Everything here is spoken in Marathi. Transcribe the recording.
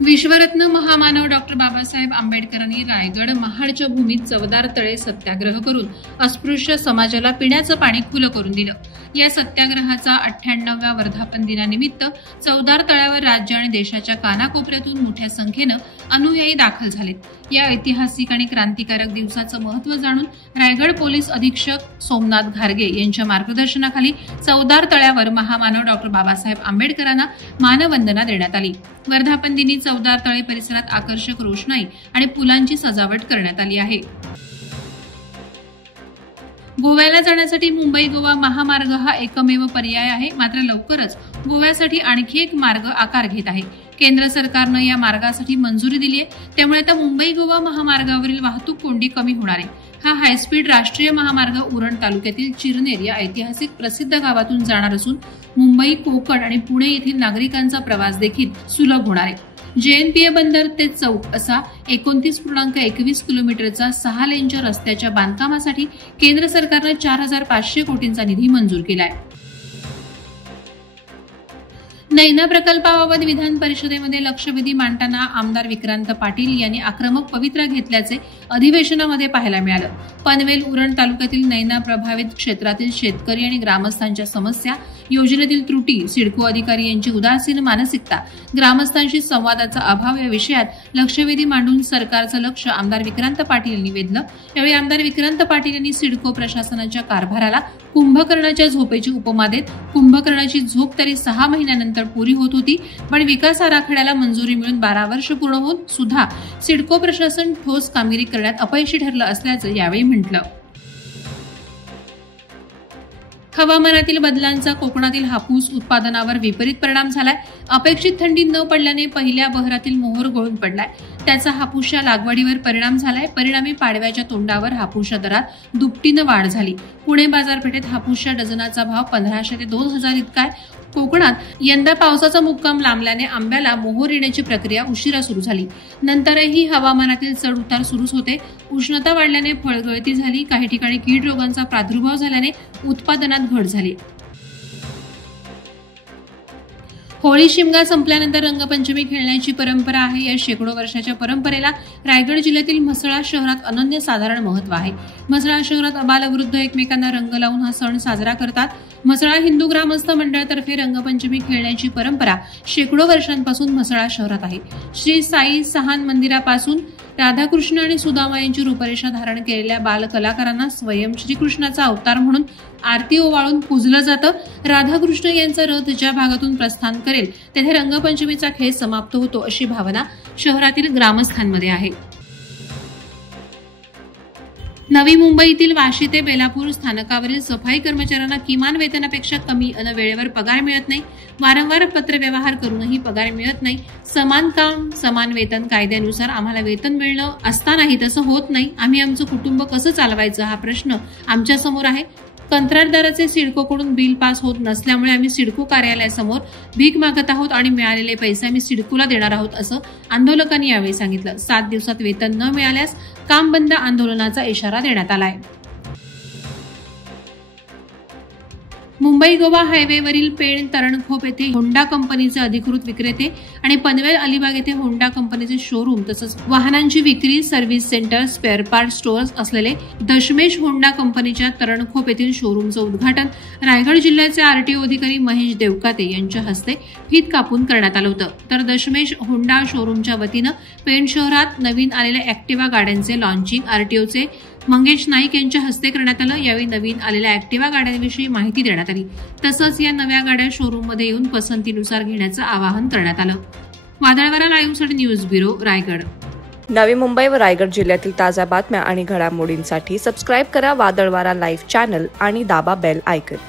विश्वरत्न महामानव डॉक्टर बाबासाहेब आंबेडकरांनी रायगड महाडच्या भूमीत चवदार तळे सत्याग्रह करून अस्पृश्य समाजाला पिण्याचं पाणी खुलं करून दिलं। या सत्याग्रहाचा 98व्या वर्धापन दिनानिमित्त चवदार तळ्यावर राज्य आणि देशाच्या कानाकोपऱ्यातून मोठ्या संख्येनं अनुयायी दाखल झालेत। या ऐतिहासिक आणि क्रांतिकारक दिवसाचं महत्त्व जाणून रायगड पोलीस अधीक्षक सोमनाथ घारगे यांच्या मार्गदर्शनाखाली चवदार तळ्यावर महामानव डॉक्टर बाबासाहेब आंबेडकरांना मानवंदना देण्यात आली। वर्धापन दिनी चवदार तळे परिसरात आकर्षक रोषणाई आणि फुलांची सजावट करण्यात आली आहे। गोव्याला जाण्यासाठी मुंबई गोवा महामार्ग हा एकमेव पर्याय आहे, मात्र लवकरच गोव्यासाठी आणखी एक मार्ग आकार घेत आहे। केंद्र सरकारनं या मार्गासाठी मंजुरी दिली आहे, त्यामुळे आता मुंबई गोवा महामार्गावरील वाहतूक कोंडी कमी होणार आहे। हा हायस्पीड राष्ट्रीय महामार्ग उरण तालुक्यातील चिरनेर या ऐतिहासिक प्रसिद्ध गावातून जाणार असून मुंबई, कोकण आणि पुणे येथील नागरिकांचा प्रवास देखील सुलभ होणार आहे। JNPA बंदर ते चौक असा 29.21 किलोमीटरचा 6 लेनच्या रस्त्याच्या बांधकामासाठी केंद्र सरकारनं 4500 कोटींचा निधी मंजूर केला आहे। नैना प्रकल्पाबाबत विधान परिषदेमध्ये लक्षवेधी मांडताना आमदार विक्रांत पाटील यांनी आक्रमक पवित्रा घेतल्याचे अधिवेशनामध्ये पाहायला मिळालं। पनवेल उरण तालुक्यातील नैना प्रभावित क्षेत्रातील शेतकरी आणि ग्रामस्थांच्या समस्या, योजनेतील त्रुटी, सिडको अधिकारी यांची उदासीन मानसिकता, ग्रामस्थांशी संवादाचा अभाव या विषयात लक्षवेधी मांडून सरकारचं लक्ष आमदार विक्रांत पाटील यांनी वेधलं। यावेळी आमदार विक्रांत पाटील यांनी सिडको प्रशासनाच्या कारभाराला कुंभकर्णाच्या झोपेची उपमा देत कुंभकर्णाची झोप तरी 6 महिन्यानंतर पुरी होत होती, पण विकास आराखड्याला मंजुरी मिळून 12 वर्ष पूर्ण होऊन सुद्धा सिडको प्रशासन ठोस कामगिरी करण्यात अपयशी ठरलं असल्याचं यावेळी म्हटलं। हवामानातील बदलांचा कोकणातील हापूस उत्पादनावर विपरीत परिणाम झालाय। अपेक्षित थंडी न पडल्याने पहिल्या बहरातील मोहोर गळून पडलाय, त्याचा हापूसच्या लागवडीवर परिणाम झालाय। परिणामी पाडव्याच्या तोंडावर हापूसच्या दरात दुपटीनं वाढ झाली। पुणे बाजारपेठेत हापूसच्या डझनाचा भाव 1500 ते 2000 इतका आहे। कोकणात यंदा पावसाचा मुक्काम लांबल्याने आंब्याला मोहोर येण्याची प्रक्रिया उशिरा सुरू झाली। नंतरही हवामानातील चढ उतार सुरूच होते। उष्णता वाढल्याने फळगळती झाली, काही ठिकाणी कीड रोगांचा प्रादुर्भाव झाल्याने उत्पादनात घट झाली। होळी शिमगा संपल्यानंतर रंगपंचमी खेळण्याची परंपरा आहे। या शेकडो वर्षाच्या परंपरेला रायगड जिल्ह्यातील म्हसळा शहरात अनन्यसाधारण महत्त्व आहे। म्हसळा शहरात अबालवृद्ध एकमेकांना रंग लावून हा सण साजरा करतात। म्हसळा हिंदू ग्रामस्थ मंडळातर्फे रंगपंचमी खेळण्याची परंपरा शेकडो वर्षांपासून म्हसळा शहरात आहे। श्री साई सहान मंदिरापासून राधाकृष्ण आणि सुदामा यांची रूपरेषा धारण केलेल्या बालकलाकारांना स्वयं श्रीकृष्णाचा अवतार म्हणून आरती ओवाळून पूजलं जातं। राधाकृष्ण यांचा रथ ज्या भागातून प्रस्थान करेल तेथे रंगपंचमीचा खेळ समाप्त होतो, अशी भावना शहरातील ग्रामस्थांमध्ये आहे। नवी मुंबईतील वाशी ते बेलापूर स्थानकावरील सफाई कर्मचाऱ्यांना किमान वेतनापेक्षा कमी अन वेळेवर पगार मिळत नाही। वारंवार पत्रव्यवहार करूनही पगार मिळत नाही। समान काम समान वेतन कायद्यानुसार आम्हाला वेतन मिळणं असतानाही तसं होत नाही। आम्ही आमचं कुटुंब कसं चालवायचं हा प्रश्न आमच्या समोर आहे। कंत्राटदाराचे सिडकोकडून बिल पास होत नसल्यामुळे आम्ही सिडको कार्यालयासमोर भीक मागत आहोत आणि मिळालेले पैसे आम्ही सिडकोला देणार आहोत, असं आंदोलकांनी यावेळी सांगितलं। 7 दिवसात वेतन न मिळाल्यास काम बंद आंदोलनाचा इशारा देण्यात आलाय। मुंबई गोवा हायवेवरील पेण तरणखोप येथे होंडा कंपनीचे अधिकृत विक्रेते आणि पनवेल अलिबाग येथे होंडा कंपनीचे शोरूम तसंच वाहनांची विक्री, service centre, spare part stores असलेले दशमेश होंडा कंपनीच्या तरणखोप येथील शोरूमचं उद्घाटन रायगड जिल्ह्याचे RTO अधिकारी महेश देवकाते यांच्या हस्ते फीत कापून करण्यात आलं होतं। तर दशमेश होंडा शोरूमच्या वतीनं पेण शहरात नवीन आलेल्या ऍक्टिवा गाड्यांचे लॉन्चिंग RTOचे मंगेश नाईक यांच्या हस्ते करण्यात आलं। यावेळी नवीन आलेल्या ऍक्टिवा गाड्यांविषयी माहिती देण्यात आली। तसंच या नव्या गाड्या शोरूममध्ये येऊन पसंतीनुसार घेण्याचं आवाहन करण्यात आलं। वादळवारा लाईव्हसाठी न्यूज ब्युरो रायगड। नवी मुंबई व रायगड जिल्ह्यातील ताज्या बातम्या आणि घडामोडींसाठी सबस्क्राईब करा वादळवारा लाईव्ह चॅनल आणि दाबा बेल आयकॉन।